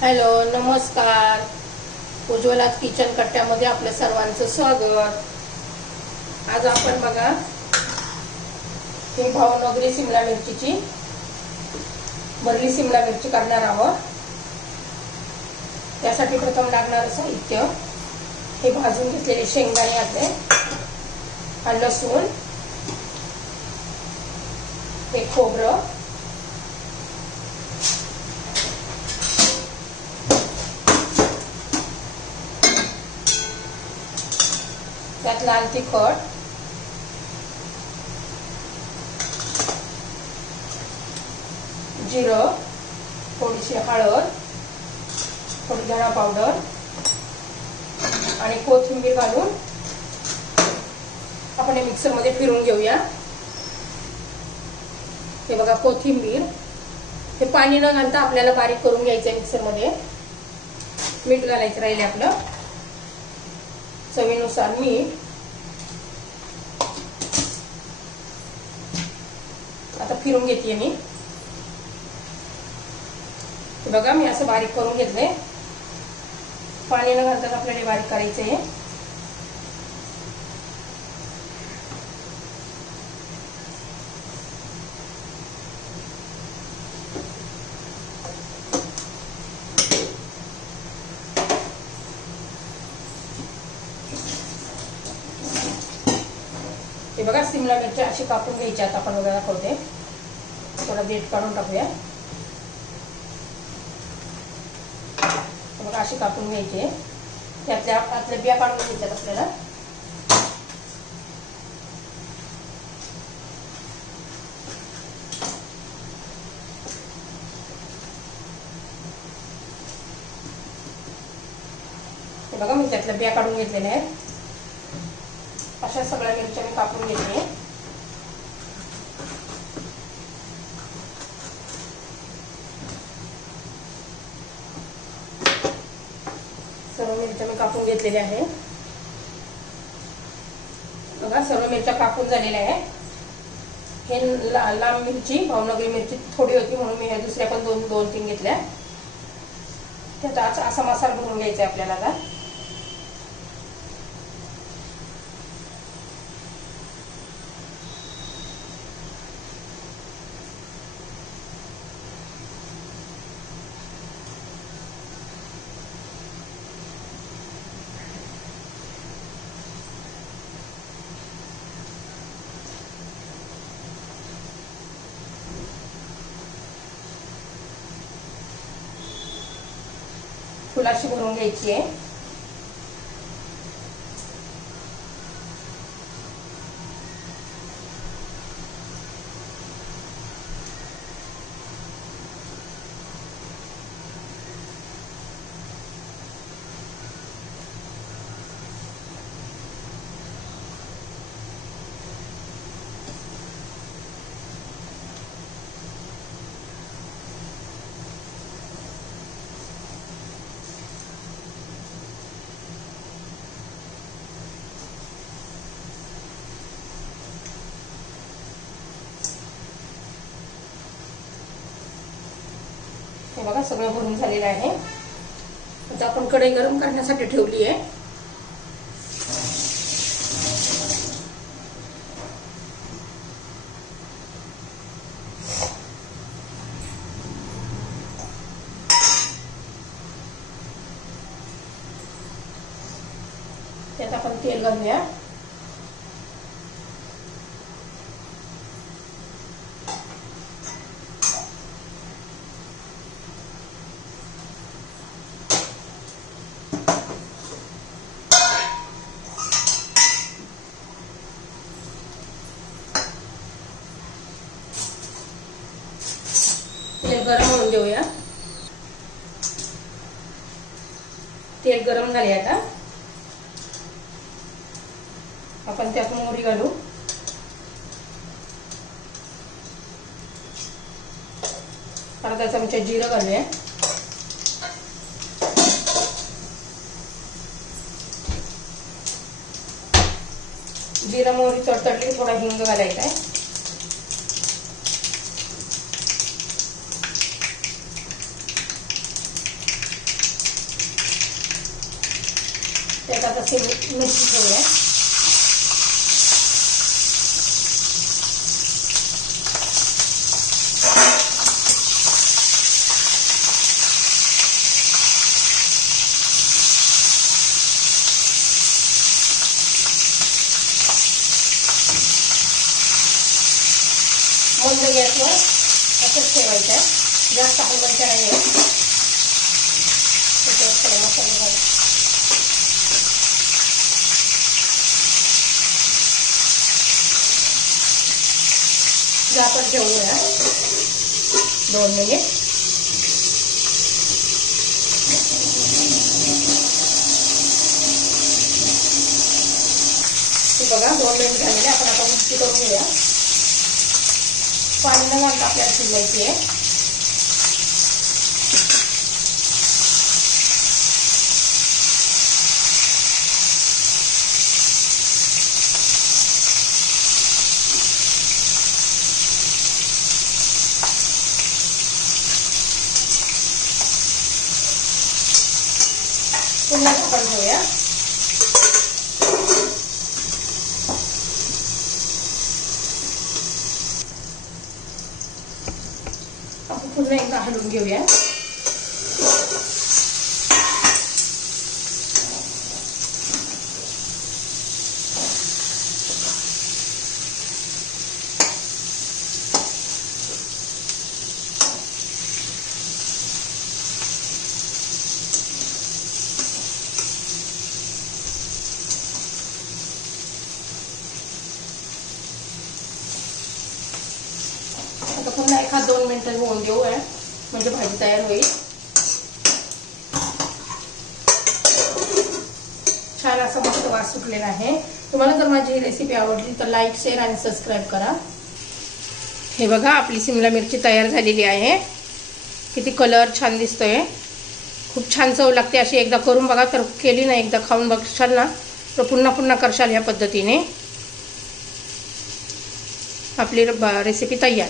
Hello, नमस्कार. उज्ज्वलाच kitchen कट्ट्यामध्ये आपल्या सर्वांचं स्वागत. आज आपण बघा ही भावनगरी शिमला मिरचीची भरली शिमला मिरची करणार आहोत. त्यासाठी प्रथम लागणारं साहित्य हे भाजून घेतलेले शेंगदाणे आपले, लसूण, हे खोबरं, त्यात लाल तिखट, जिरं, थोडीशी हळद, थोडी धना पावडर आणि कोथिंबीर घालून आपण हे मिक्सर मध्ये फिरून घेऊया. हे बघा कोथिंबीर, हे पाणी न घालता आपल्याला बारीक करून घ्यायचं मिक्सर मध्ये. मीठ घालायचं राहिले आपलं, चवीनुसार मीठ. आता फिरून घेते मी. बघा मी असं बारीक करून घेतले. पाणी न घालता आपल्याला बारीक करायचं आहे. हे बघा शिमला मिरची अशी कापून घ्यायची. आता आपण बघा करते, थोडा देठ काढून टाकूया. बघा अशी कापून घ्यायची. त्यातल्या बिया काढून घ्यायच्यात आपल्याला. हे बघा मी त्यातल्या बिया काढून घेतलेल्या आहेत. अशा सगळ्या मिरच्या मी कापून घेते. सर्व मिरच्या मी कापून घेतलेल्या आहे. बघा सर्व मिरच्या कापून झालेल्या आहे. हे लांब मिरची, भावनगरी मिरची थोडी होती म्हणून मी दुसऱ्या पण दोन तीन घेतल्या. त्याचा असा मसाला भरून घ्यायचा आहे आपल्याला. आता फुलाशी भरून घ्यायची आहे. हे बघा सगळं भरून झालेलं आहे. आता आपण कढई गरम करण्यासाठी ठेवली आहे. त्यात आपण तेल घालूया. तेल गरम होऊन देऊया. तेल गरम झाले. आता आपण त्यात मोहरी घालू. अर्धा चमचा जिरं घालूया. जिरा मोहरी तडतडली थोडा हिंग घालायचा आहे. त्यात आता मिरची ठेवूया. मंद गॅसवर असंच ठेवायचं आहे, जास्त हलवायचं नाही आहे. त्याच्यावर सगळे मसाले घालू. आपण ठेवूया 2 मिनिट. बघा 2 मिनिट झालेले. आपण आता मिरची करून घेऊया. पाणी न घालता आपल्याला शिजवायची आहे. पुन्हा झाकण ठेवूया. पुन्हा एकदा हलवून घेऊया. आता पुन्हा 1-2 मिनिटं होऊन घेऊया, म्हणजे भाजी तयार होईल. छान असा मस्त वास सुटलेला आहे. तुम्हाला जर माझी ही रेसिपी आवडली तर लाईक, शेअर आणि सबस्क्राईब करा. हे बघा आपली शिमला मिरची तयार झालेली आहे. किती कलर छान दिसतोय. खूप छान चव लागते. अशी एकदा करून बघा. तर केली ना, एकदा खाऊन बघशाल ना तर पुन्हा पुन्हा करशाल. ह्या पद्धतीने आपली रेसिपी तयार.